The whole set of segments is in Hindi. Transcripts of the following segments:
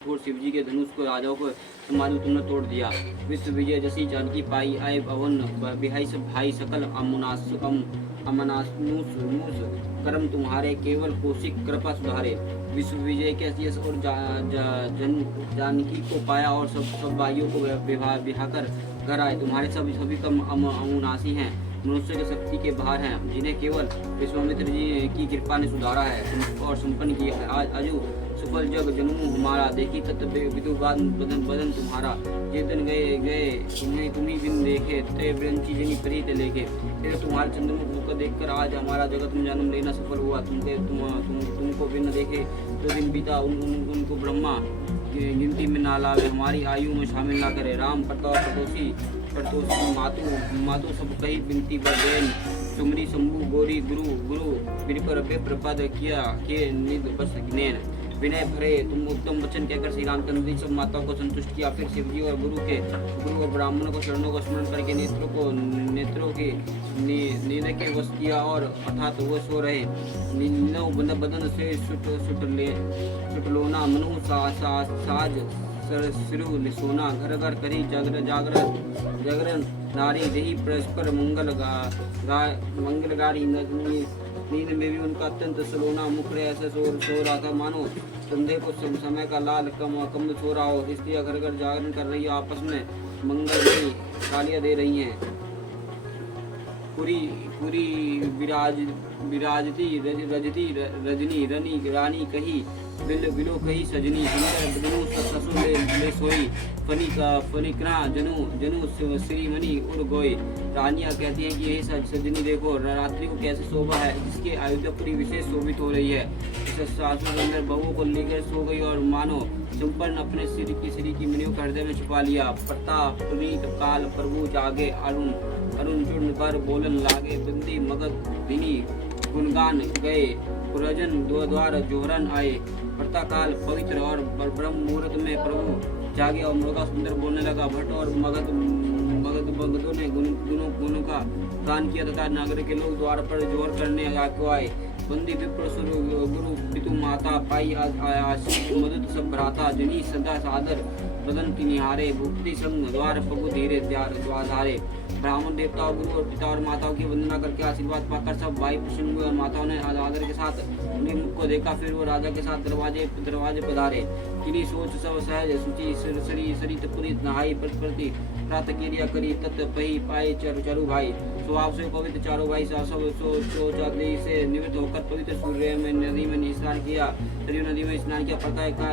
और शिवजी के धनुष को राजाओं को संभालू तुमने तोड़ दिया। विश्व विजय जसी जानकी पाई आए पवन बिहाई सब भाई सकल अमनासूस कर्म तुम्हारे केवल कौशिक कृपा सुधारे। विश्व विजय के यश और जानकी को पाया और सब भाइयों को बिहाकर घर आए। तुम्हारे सभी कम अमुनासी हैं, मनुष्य की शक्ति के बाहर हैं, जिन्हें केवल विश्वामित्र जी की कृपा ने सुधारा है और संपन्न किया है। आज अजू सुफल जग जन्मू हमारा, देखी तत्व विदुवाद बदन तुम्हारा। जे दिन गए तुम्ही बिन देखे, ते ब्रंची जनी प्रीत लेके। फिर तुम्हारे चंद्रमुख को देखकर आज हमारा जगत में जन्म लेना सफल हुआ। तुमको बिन देखे तो दिन बीता, उनको ब्रह्मा गिनती में ना लावे, हमारी आयु में शामिल ना करे। राम प्रताप परतोषी मातु सब कही बिनती बदेन, सुमरी शंभु गौरी गुरु विपर प्रपद किया के निध बस ज्ञान। विनय भरे तुम उत्तम वचन कहकर श्री रामचंद्र जी सब माताओं को संतुष्ट किया। फिर शिवजी और गुरु और ब्राह्मणों को चरणों को स्मरण करके नेत्रों के नींद के वश किया और अर्थात वो सो रहे। बदन से सुटलोना मनु साज सिरु सोना, घर घर करी जागरण नारी दही परस्पर मंगलगारी। नींद में भी उनका अत्यंत सलोना मुख ऐसे सो रहा था मानो संध्या को समय का लाल कम सो रहा हो। स्त्रियां घर घर जागरण कर रही है, आपस में मंगलमयी तालियां दे रही हैं। पूरी विराजती रजनी रानी कही बिलो कही सजनी, सुंदर ससुर ले सोई। फनिकना जनु श्रीमणि उड़ गोई। रानियां कहती हैं कि यही सजनी देखो रात्रि को कैसे शोभा है, जिसके अयोध्यापुरी विशेष शोभित हो रही है। सासू अंदर बहुओं को लेकर सो गई और मानो संपन्न अपने सिर की मणियों को हृदय में छुपा लिया। प्रताप पुनीत काल प्रभु जागे, अरुण चूर्ण कर बोलन लागे। बिंदी मगध भिनी गुणगान गए, पुरजन द्वार जोहरन आए। प्रातःकाल पवित्र और ब्रह्म मुहूर्त में प्रभु जागे और मृगा सुंदर बोलने लगा। भट्ट और मगधों ने गुणों का गान किया तथा नगर के लोग द्वार पर जोर करने को आए। बंदी विप्र गुरु पितु माता पाई आशीष मधुत सब भ्राता, जनी सदा सादर बदन की निहारे। भुक्ति संग द्वार प्रभु धीरे द्वारे। ब्राह्मण देवताओं गुरु और पिता और माताओं की वंदना करके आशीर्वाद पाकर सब भाई प्रसन्न हुए और माताओं ने आदर के साथ उन्हें मुख को देखा। फिर वो राजा के साथ दरवाजे पधारे। किनी सोच सब सहज सुचि सरित पुनित नहाई प्रति प्रातः क्रिया करी तत् पही पाए चारू भाई। स्वभाव से पवित्र चारों भाई से निवृत्त होकर पवित्र सूर्य में नदी में स्नान किया। सरयू नदी में स्नान किया। प्रातः का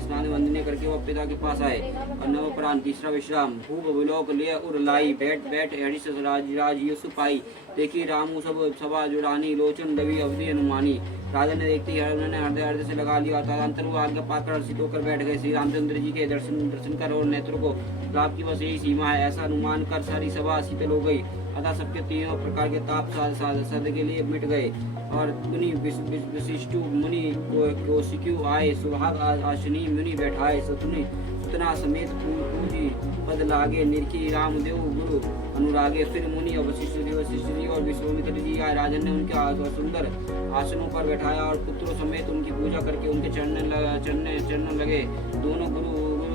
स्नान वंदनीय करके वो पिता के पास आए। और नवप्राण तीसरा विश्राम। खूब विलोक लिया उर लाई, बैठ राज यशु पाई। देखी रामू सब सभा जुड़ानी, लोचन रवि अवधि अनुमानी। राजा ने देखते ही उन्होंने हृदय से लगा लिया। तदंतर वो आज्ञा पाकर हर्षित होकर बैठ गए। श्री रामचंद्र जी के दर्शन कर और नेत्रों को लाभ की बस यही सीमा है, ऐसा अनुमान कर सारी सभा शीतल हो गई। अतः सबके तीनों प्रकार के ताप सद के लिए मिट गए। और मुनि विशिष्टु मुनि कौशिक्यु आए, सुहाग आशनी मुनि बैठाए। सतुनि सुतना समेत पूजी पद लागे, निरखी रामदेव गुरु अनुरागे। फिर मुनि वशिष्ठ जी और विश्वामित्र जी आए। राजन ने उनके सुंदर आसनों पर बैठाया और पुत्रों समेत उनकी पूजा करके उनके चरणों लगे। दोनों गुरु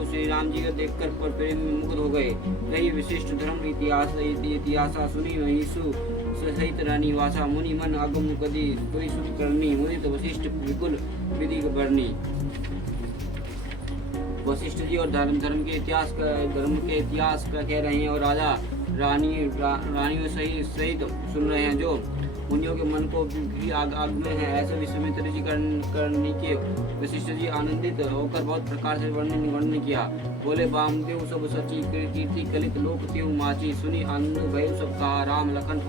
श्री राम जी को देखकर पर प्रेम में मुग्ध हो गए। यही विशिष्ट धर्म इतिहास सुनी यीशु सहित रानी वासा। मुनि मन आगम कदी कोई सुख करनी, मुनि तो वशिष्ठ विपुल विधि बरनी। वशिष्ठ जी और धर्म के इतिहास का कह रहे हैं और राजा रानियों सहित सुन रहे हैं, जो मुनियों के मन को भी आग में है। ऐसे विश्वामित्र जी करने के वशिष्ठ जी आनंदित होकर बहुत प्रकार से वर्णन किया। बोले वामदेव सब सची कीर्ति कलित लोक त्यू माची। सुनी आनंद भय सब कहा, राम लखन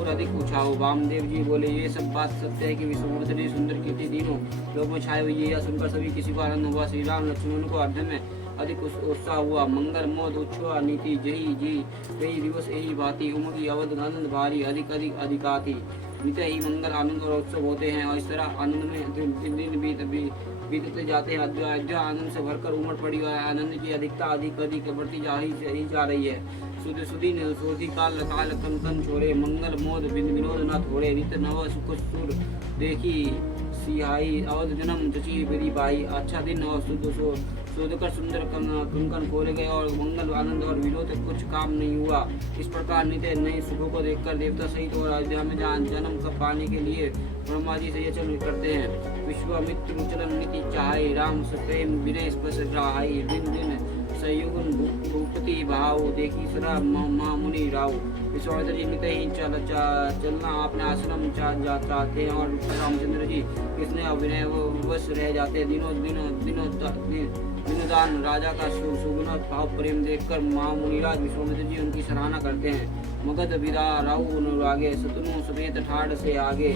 और अधिक पूछाओ। वामदेव जी बोले ये सब बात सत्य है कि विश्वामित्र जी सुंदर कीर्ति तीनों लोक में छाए हुई है। यह सुनकर सभी किसी को आनंद हुआ। श्री राम लक्ष्मण को अर्ध में अधिक उत्साह हुआ। मंगल मोद उच्छुआ नीति जही जी कई दिवस यही भांति। उमगी अवध आनंद भारी अधिकाति। बीते ही मंगल आनंद और उत्सव होते हैं और इस तरह आनंद में दिन बीतते जाते हैं। अयोध्या आनंद से भरकर उमड़ पड़ी और आनंद की अधिकता अधिक बढ़ती जा रही है। सुदी ने सोधी काल कन छोड़े, मंगल मोद विनोद न थोड़े। नित नव सुख सुर देखी सिहाई अवध जन्म चची बेरी बाई। अच्छा दिन और शोधकर सुंदर कंकन खोले गए और मंगल आनंद और विनोद कुछ काम नहीं हुआ। इस प्रकार नित्य नए सुखों को देखकर देवता सहित और अयोध्या में जन्म का पाने के लिए ब्रह्मा जी से यचन करते हैं। विश्वामित्र चलन नीति चाहे राम प्रेम विनय स्पर्श राहाई। दिन दिन संयुगन भूपति भाव देखी सरा मुनि राव। विश्वामित्र जी नित्य ही चलना अपने आश्रम चाहते हैं और रामचंद्र जी किसने अभिनय वश रह जाते। दिनोदान राजा का सुगुण भाव प्रेम देखकर मुनिराज विश्वामित्र जी उनकी सराहना करते हैं। मगध विदा राहु अनुरागे सतनु समेत ठाड़ से आगे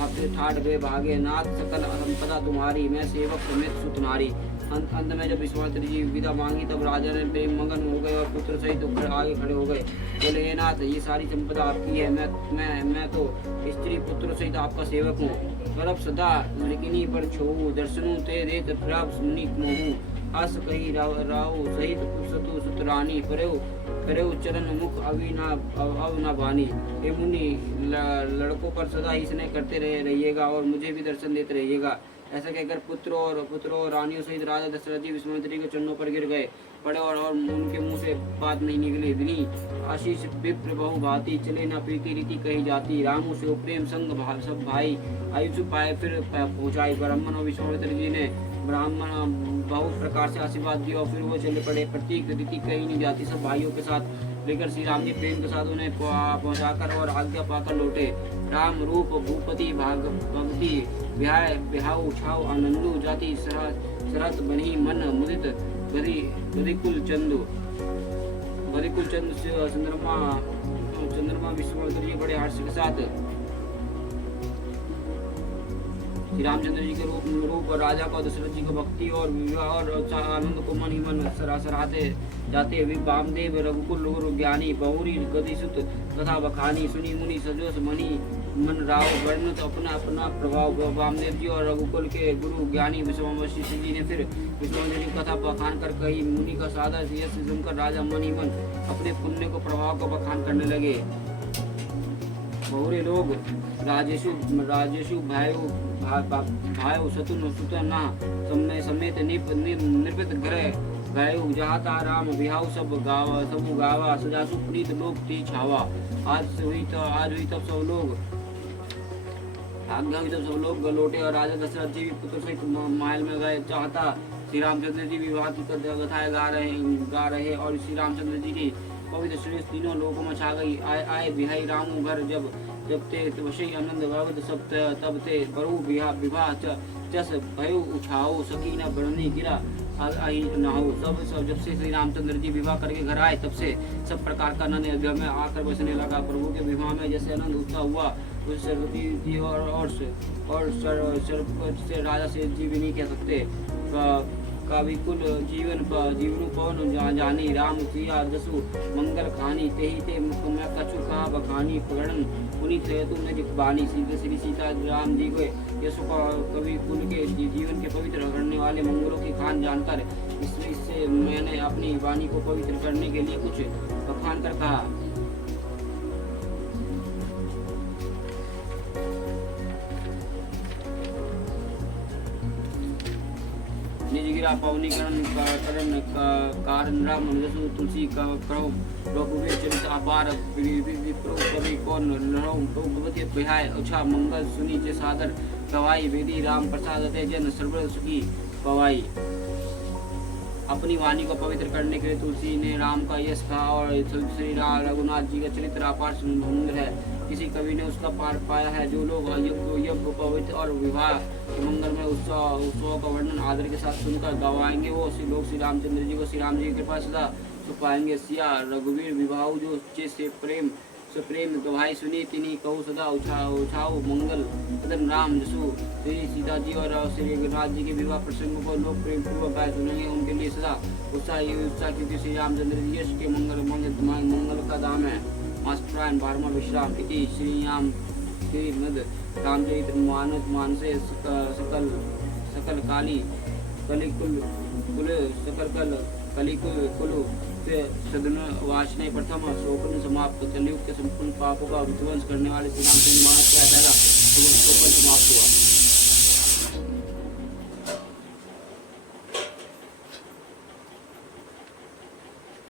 आपसे ठाठ गए भागे। नाथ सकल संपदा तुम्हारी मैं सेवक समेत सुत नारी। अंत में जब विश्वामित्र जी विदा मांगी तब राजा ने प्रेम मगन हो गए और पुत्र सहित तो आगे खड़े हो गए। बोले हे नाथ ये सारी संपदा आपकी है। मैं तो स्त्री पुत्र सहित आपका सेवक हूँ। गर्भ सदा मृगिनी पर छोहू दर्शनु ते देत प्राप्त सुनी मोहू। अस कही राव सहित सतु सुतरानी करे चरण मुख अव न बानी। हे मुनि लड़कों पर सदा ही स्नेह करते रहिएगा और मुझे भी दर्शन देते रहिएगा। ऐसा कहकर पुत्र और रानियों सहित राजा दशरथ जी विश्वामित्र जी के चरणों पर गिर गए पड़े और उनके मुंह से बात नहीं निकली। दिनी आशीष विप्र बहु भांति चले न प्रीति रीति कही जाती। रामू से प्रेम संग सब भाई आयुष पाए फिर पहुँचाई। ब्राह्मण और विश्वामित्र जी ने ब्राह्मण बहुत प्रकार से आशीर्वाद दिया और फिर वो चले पड़े। प्रतीक रीति कही नहीं जाती। सब भाइयों के साथ लेकर श्री राम जी प्रेम के साथ उन्हें पहुंचाकर और आज्ञा पाकर लौटे। राम रूप भूपति भक्ति बिहाऊ छाव आनंदु जाति शरत बनी मन मुदित बधिकुल चंदु चंद्रमा विश्वामित्र जी बड़े हर्ष के साथ श्री रामचंद्र जी के रूप और राजा को दशरथ जी को भक्ति और विवाह और आनंद को मन ही मन सराहते जाते। वामदेव रघुकुल ज्ञानी बहुरी गतिसुत तथा बखानी। सुनी मुनि सजोस मणि मन राव वर्णित अपना प्रभाव। वामदेव जी और रघुकुल के गुरु ज्ञानी वशिष्ठ जी ने फिर विश्वामित्र जी कथा बखान कर कही। मुनि का सादा यश सुनकर राजा मन ही मन अपने पुण्य को प्रभाव को बखान करने लगे। बहुरे लोग राजेशु भायो सुतना समेत निर्भित ग्रह गयो। जहाता राम बिहाव सब गावा सजासु प्रीत लोक ती छावा। आज हुई तब सब लोग लौटे और राजा दशरथ जी भी पुत्र सहित महल में गए। चाहता श्री रामचंद्र जी विवाह की कथाएं गा रहे और श्री रामचंद्र जी की पवित्र श्रेष्ठ तीनों लोगों में छा गई। आए बिहाई रामू घर जब ते वशई आनंद भवद सब तब ते बरु विवाह चस भयो उछाओ सकी न बरनी गिरा न हो। सब जब से श्री रामचंद्र जी विवाह करके घर आए तब से सब प्रकार का आनंद अयोध्या में आकर बसने लगा। प्रभु के विवाह में जैसे आनंद उत्साह हुआ उस सरस्वती जी और से राजा से जी भी नहीं कह सकते। कविकुल जीवन पवन जानी राम सिया जसु मंगल खानी। तेहि ते मुख में कछु कहा बखानी। वर्णन पुनीत तुमने बानी। श्री सीता राम जी को यशु कवि कुल के जीवन के पवित्र करने वाले मंगलों की खान जानकर इससे मैंने अपनी वाणी को पवित्र करने के लिए कुछ बखान कर कहा। निजगिरा पवनीकरण कारण राम जसु तुलसी का करो रघुवीर चरित अपार कवि कौन नरो भगवती बिहाय उछा मंगल सुनी जे सादर गवाई। वेदी राम प्रसाद जन सर्व सुखी पवाई। अपनी वाणी को पवित्र करने के लिए तुलसी ने राम का यश कहा और श्री रघुनाथ जी का चरित्र अपार सुंदर है। किसी कवि ने उसका पार पाया है। जो लोग यज्ञ पवित्र और विवाह मंगल में उत्सव का वर्णन आदर के साथ सुनकर गवाएंगे वो लोग श्री रामचंद्र जी को श्री राम जी के पास सदा सुख पाएंगे। सिया रघुवीर विवाह जो से प्रेम गवाही सुनी तिनी कहू सदा उछाओ मंगल सदन राम जसु। श्री सीता जी और श्री रघुनाथ जी के विवाह प्रसंग को लोग प्रेम पूर्वक गाय सुनेंगे। उनके लिए सदा उत्साह क्योंकि श्री रामचंद्र जी यश के मंगल का दाम है। मास्टरायण 12वां विश्राम इति श्रीयाम श्रीमद रामचरित मानसे सकल काली कलिकुल कुल से सदन वाचने प्रथम शोकन समाप्त। कलयुग के संपूर्ण पापों का विध्वंस करने वाले श्री रामचंद्र मानस का पहला शोकन समाप्त हुआ।